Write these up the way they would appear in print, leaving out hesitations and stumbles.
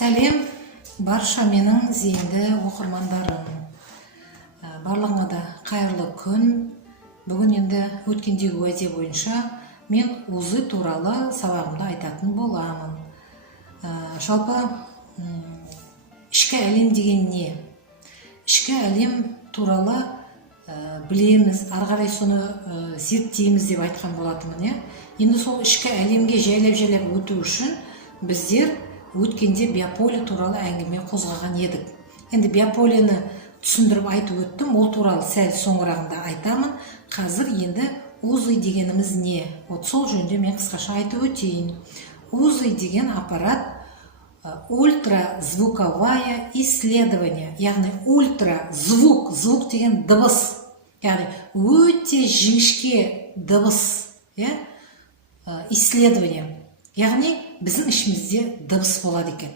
Сәлем барша менің зейінді оқырмандарым. Барлығыңа да қайырлы күн. Бүгін енді өткендегі уәде бойынша мен узы туралы сабағымда айтатын боламын. Жалпы ішкі әлем деген не? Ішкі әлем туралы білеміз, ары қарай соны зерттейміз деп айтқан болатынмын. Енді сол ішкі әлемге жайлап өту үшін біздер өткенде биополе туралы әңгіме қозғаған едік. Енді биополені түсіндіріп айтып өттім, ол туралы сәл соңырағында айтамын. Қазір енді УЗИ дегеніміз не? Сол жөнінде мен қысқаша айтып өтейін. УЗИ деген аппарат ультразвуковое исследование, яғни ультразвук, звук деген дыбыс, яғни өте жіңішке дыбыс, исследование. Яғни біздің ішімізде дыбыс болады екен.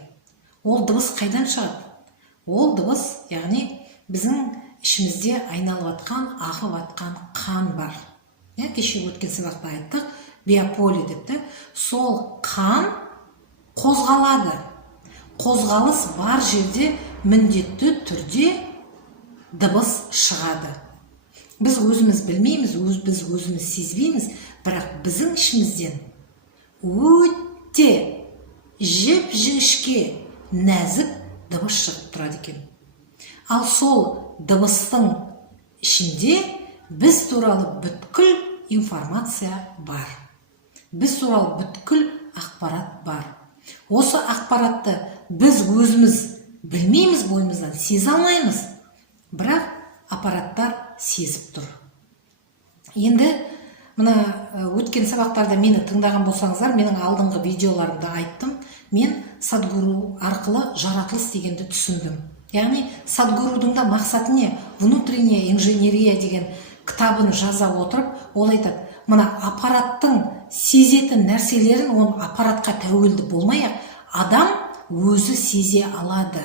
Ол дыбыс қайдан шығады? Ол дыбыс, яғни біздің ішімізде айналып атқан, ағып атқан қан бар. Кеше өткен сабақта айттық, биополе депті. Сол қан қозғалады. Қозғалыс бар жерде міндетті түрде дыбыс шығады. Біз өзіміз білмейміз, біз өзіміз сезбейміз, бірақ біздің ішімізден өте жіп-жіңішке нәзік дыбыс шығып тұрады екен. Ал сол дыбыстың ішінде біз туралы бүткіл информация бар. Біз туралы бүткіл ақпарат бар. Осы ақпаратты біз өзіміз білмейміз, бойымыздан сезе алмаймыз, бірақ аппараттар сезіп тұр. Енді мына өткен сабақтарда мені тыңдаған болсаңыздар, менің алдыңғы видеоларымда айттым, мен Садгуру арқылы жаратылыс дегенді түсіндім. Яғни Садгурудың да мақсаты не? Внутренняя инженерия деген кітабын жаза отырып, ол айтады, мына аппараттың сезетін нәрселерін оны аппаратқа тәуелді болмай-ақ, адам өзі сезе алады.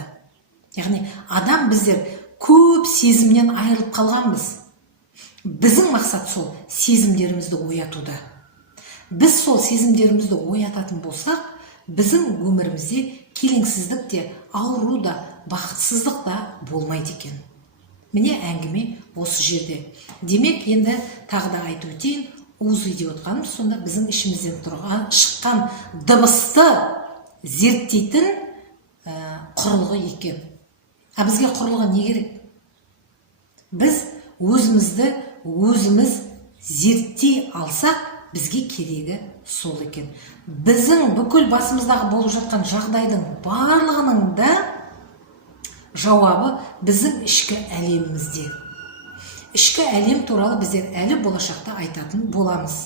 Яғни адам біздер көп сезімнен айырылып қалғанбыз. Біздің мақсат сол сезімдерімізді оятуда. Біз сол сезімдерімізді оятатын болсақ, біздің өмірімізде келеңсіздік те, ауру да, бақытсыздық да болмайды екен. Міне әңгіме осы жерде. Демек, енді тағы да айтып өтейін, УЗИ деп отқаным, сонда біздің ішімізден шыққан дыбысты зерттейтін құрылғы екен. Бізге құрылғы не керек? Біз өзіміз зерттей алсақ, бізге керегі сол екен. Біздің бүкіл басымыздағы болып жатқан жағдайдың барлығының да жауабы біздің ішкі әлемімізде. Ішкі әлем туралы біздер әлі болашақта айтатын боламыз.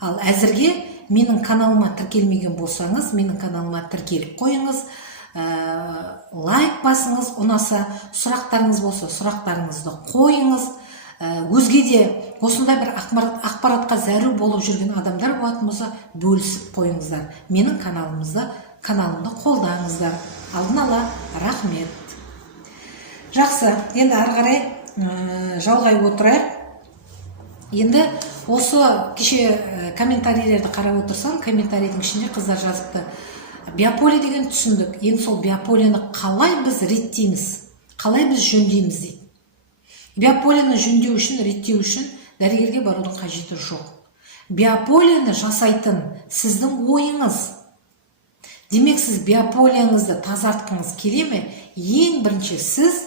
Ал әзірге менің каналыма тіркелмеген болсаңыз, менің каналыма тіркеліп қойыңыз, лайк басыңыз, ұнаса сұрақтарыңыз болса, сұрақтарыңызды қойыңыз. Өзге де осындай бір ақпаратқа зәру болып жүрген адамдар болатын болса, бөлісіп қойыңыздар. Менің каналымды қолдаңыздар. Алдын ала рахмет. Жақсы, енді ары қарай жалғай отырайық. Енді осы кеше комментарийлерді қарап отырсам, комментарийдің ішінде қыздар жазыпты. Биополе деген түсіндік. Енді сол биополені қалай біз реттейміз, қалай біз жөндейміз дейді. Биополені жөндеу үшін, реттеу үшін дәрігерге барудың қажеті жоқ. Биополені жасайтын сіздің ойыңыз. Демек, сіз биополеңізді тазартқыңыз келе ме? Ең бірінші сіз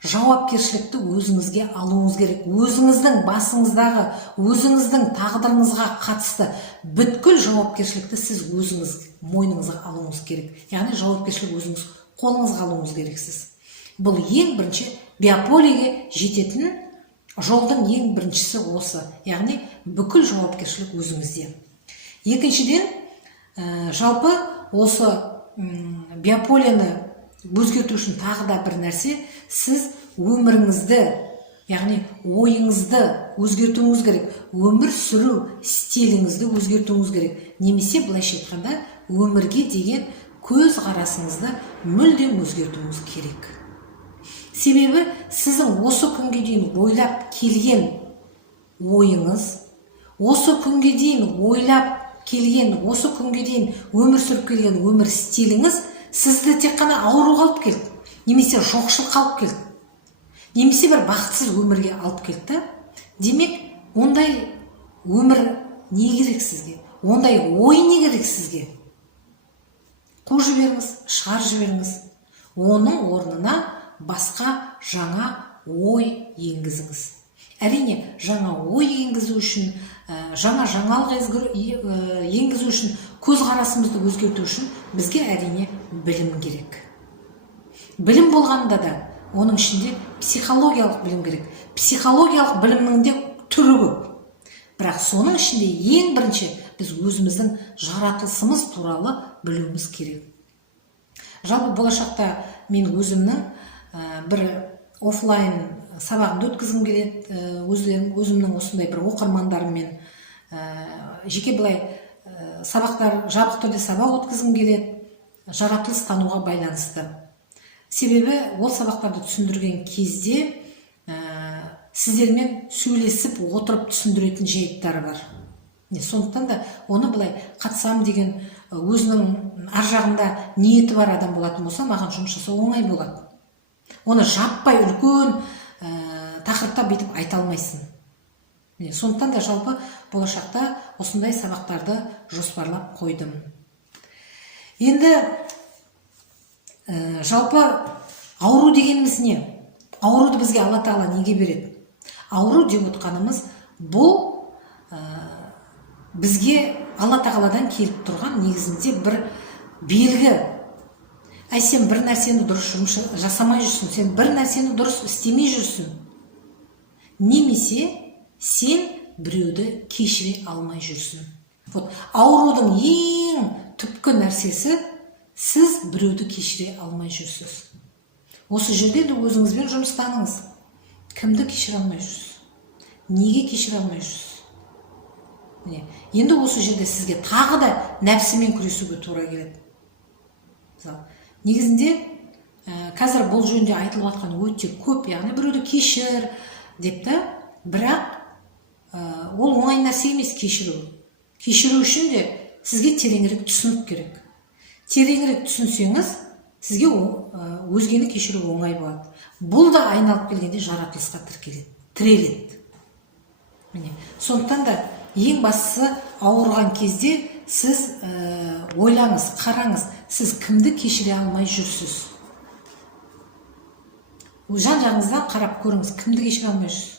жауапкершілікті өзіңізге алуыңыз керек. Өзіңіздің басыңыздағы, өзіңіздің тағдырыңызға қатысты бүткіл жауапкершілікті сіз өзіңіз мойныңызға алуыңыз керек. Яғни жауапкершілік өзіңіз қолыңызға алуыңыз керексіз. Бұл ең бірінші биополеге жететін жолдың ең біріншісі осы. Яғни бүкіл жауапкершілік өзіңізде. Екіншіден, жалпы осы биополені өзгерту үшін тағы да бір нәрсе, сіз өміріңізді, яғни ойыңызды өзгертуіңіз керек, өмір сүру стиліңізді өзгертуіңіз керек. Немесе былайша айтқанда, өмірге деген көз қарасыңызды мүлдем өзгертуіңіз керек. Себебі сіздің осы күнге дейін ойлап келген ойыңыз, осы күнге дейін ойлап келген, осы күнге дейін өмір сүріп келген өмір стиліңіз сізді тек қана ауру қалып келді, немесе жоқшылық қалып келді, немесе бір бақытсыз өмірге алып келді. Демек, ондай өмір не керек сізге? Ондай ой не керек сізге? Қуып жіберіңіз, шығарып жіберіңіз. Оның орнына басқа жаңа ой енгізіңіз. Әрине, жаңа ой енгізу үшін, жаңа жаңалық енгізу үшін, көзқарасымызды өзгерту үшін бізге әрине білім керек. Білім болғанда да, оның ішінде психологиялық білім керек. Психологиялық білімнің де түрі көп. Бірақ соның ішінде ең бірінші біз өзіміздің жаратылысымыз туралы білуіміз керек. Жалпы болашақта мен өзімнің бір офлайн сабағымды өткізгім келеді, өзімнің осындай бір оқырмандарыммен жеке былай сабақтар, жабық түрде сабақ өткізгім келеді, жаратылыс тануға байланысты. Себебі ол сабақтарды түсіндірген кезде сіздермен сөйлесіп отырып түсіндіретін жайттары бар. Сондықтан да оны былай қатысам деген өзінің ар жағында ниеті бар адам болатын болса, маған жұмыс жасау оңай болады. Оны жаппай үлкен тақырыпта бүйтіп айта алмайсың. Сондықтан да жалпы болашақта осындай сабақтарды жоспарлап қойдым. Енді жалпы ауру дегеніміз не? Ауруды бізге Алла Тағала неге береді? Ауру деп отқанымыз бұл бізге Алла Тағаладан келіп тұрған негізінде бір белгі. Сен бір нәрсені дұрыс жасамай жүрсің, сен бір нәрсені дұрыс істемей жүрсің. Немесе сен біреуді кешіре алмай жүрсің. Аурудың ең түпкі нәрсесі сіз біреуді кешіре алмай жүрсіз. Осы жерде де өзіңізбен жұмыстаныңыз. Кімді кешіре алмай жүрсіз? Неге кешіре алмай жүрсіз? Енді осы жерде сізге тағы да нәпсімен күресуге тура келеді. Негізінде қазір бұл жөнінде айтылып жатқан өте көп, яғни біреуді кешір деп та, бірақ ол оңай нәрсе емес кешіру. Кешіру үшін де сізге тереңірек түсінік керек. Тереңірек түсінсеңіз, сізге өзгені кешіру оңай болады. Бұл да айналып келгенде жаратылысқа тіреледі. Сондықтан да ең бастысы ауырған кезде сіз ойлаңыз, қараңыз, сіз кімді кешіре алмай жүрсіз? Жан жағыңыздан қарап көріңіз, кімді кешіре алмай жүрсіз?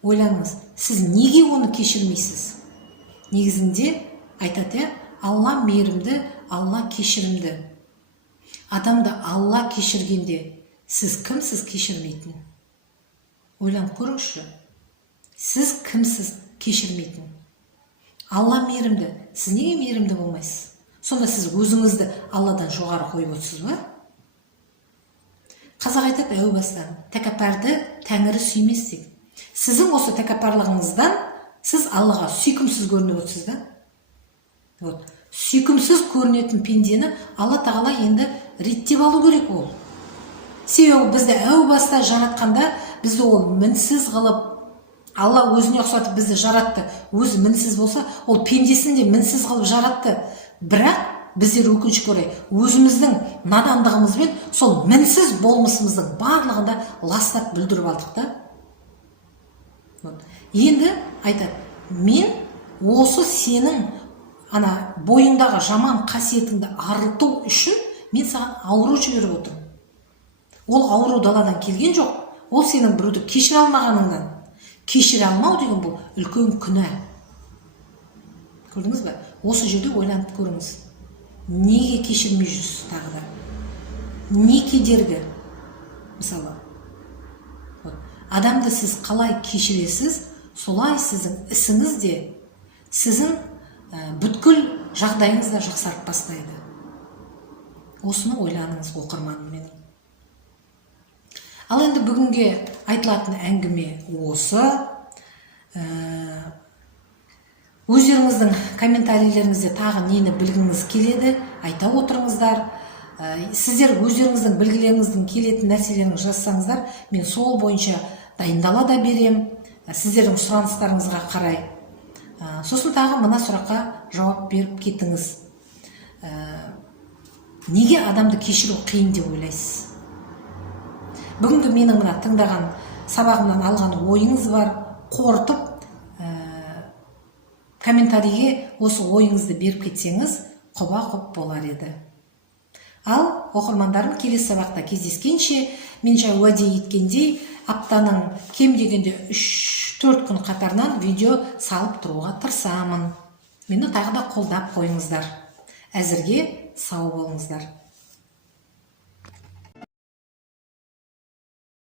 Ойлаңыз, сіз неге оны кешірмейсіз? Негізінде айтады, Алла мейірімді, Алла кешірімді. Адамды Алла кешіргенде сіз кімсіз кешірмейтін? Ойланып көріңізші. Сіз кімсіз кешірмейтін? Алла мейірімді. Сіз неге мейірімді болмайсыз? Сонда сіз өзіңізді Алладан жоғары қойып отырсыз ба? Қазақ айтады, әу бастан, тәкаппарды Тәңірі сүймес дейді. Сіздің осы тәкаппарлығыңыздан сіз Аллаға сүйкімсіз көрініп отырсыз да? Сүйкімсіз көрінетін пендені Алла Тағала енді реттеп алу керек ол. Себебі бізді әу баста жаратқанда бізді ол мінсіз қылып, Алла өзіне ұқсатып бізді жаратты. Өзі мінсіз болса, ол пендесін де мінсіз қылып жаратты. Бірақ біздер өкінішке орай өзіміздің надандығымызбен сол мінсіз болмысымыздың барлығында ластап бүлдіріп алдық та. Енді айтады, мен осы сенің бойыңдағы жаман қасиетіңді арылту үшін мен саған ауру жіберіп отырмын. Ол ауру даладан келген жоқ, ол сенің біреуді кешіре алмағаныңнан. Кешіре алмау деген бұл үлкен күнә. Көрдіңіз бе? Осы жерде ойланып көріңіз. Неге кешірмей жүрсіз тағы да? Не кедергі? Мысалы, адамды сіз қалай кешіресіз, солай сіздің ісіңіз де, сіздің бүткіл жағдайыңыз да жақсарып бастайды. Осыны ойланыңыз, оқырманым менің. Ал енді бүгінге айтылатын әңгіме осы. Өздеріңіздің комментарийлеріңізде тағы нені білгіңіз келеді, айта отырыңыздар. Сіздер өздеріңіздің білгілеріңіздің келетін нәрселерін жазсаңыздар, мен сол бойынша дайындала да берем, сіздердің сұраныстарыңызға қарай. Сосын тағы мына сұраққа жауап беріп кетіңіз. Неге адамды кешіру қиын деп ойлайсыз? Бүгінгі менің мына тыңдаған сабағымнан алған ойыңыз бар, қорытып комментарийге осы ойыңызды беріп кетсеңіз, құба-құп болар еді. Ал оқырмандарым, келесі сабақта кездескенше, мен жаңа уәде еткендей, аптаның кем дегенде 3-4 күн қатарынан видео салып тұруға тырысамын. Мені тағы да қолдап қойыңыздар. Әзірге сау болыңыздар.